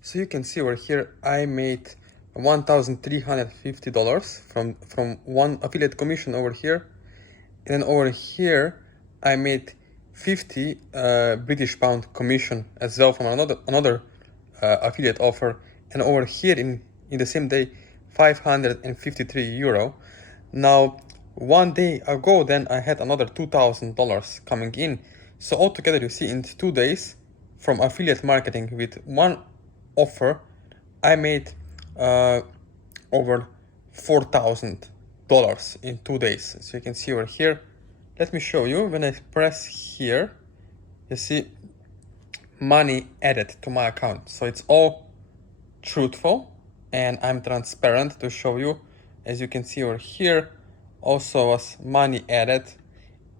So you can see over here, I made $1,350 from one affiliate commission over here. And then over here, I made 50 British pound commission as well from another affiliate offer. And over here in the same day, 553 euro. Now, one day ago, then I had another $2,000 coming in. So altogether, you see, in 2 days from affiliate marketing with one offer, I made over $4,000 in 2 days. So you can see over here. Let me show you. When I press here, you see money added to my account. So it's all truthful and I'm transparent to show you. As you can see over here, also was money added,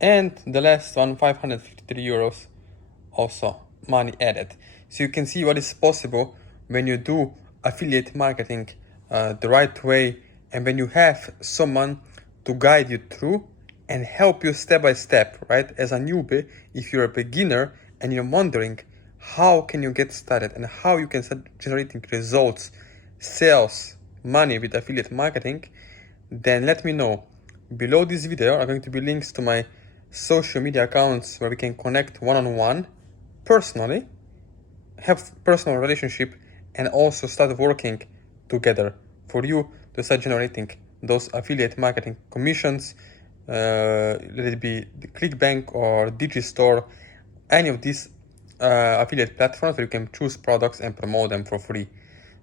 and the last one, 553 euros, also money added. So you can see what is possible when you do affiliate marketing the right way, and when you have someone to guide you through and help you step by step, right? As a newbie, if you're a beginner and you're wondering how can you get started and how you can start generating results, sales, money with affiliate marketing, then let me know. Below this video are going to be links to my social media accounts where we can connect one-on-one, personally, have personal relationship, and also start working together for you to start generating those affiliate marketing commissions, let it be the ClickBank or Digistore, any of these affiliate platforms where you can choose products and promote them for free.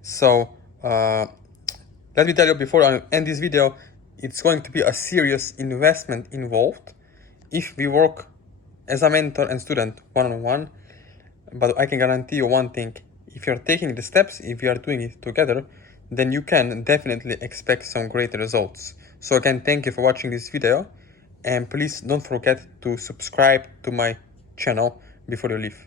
So let me tell you before I end this video, it's going to be a serious investment involved if we work as a mentor and student one-on-one. But I can guarantee you one thing: if you're taking the steps, if you are doing it together, then you can definitely expect some great results. So again, thank you for watching this video, and please don't forget to subscribe to my channel before you leave.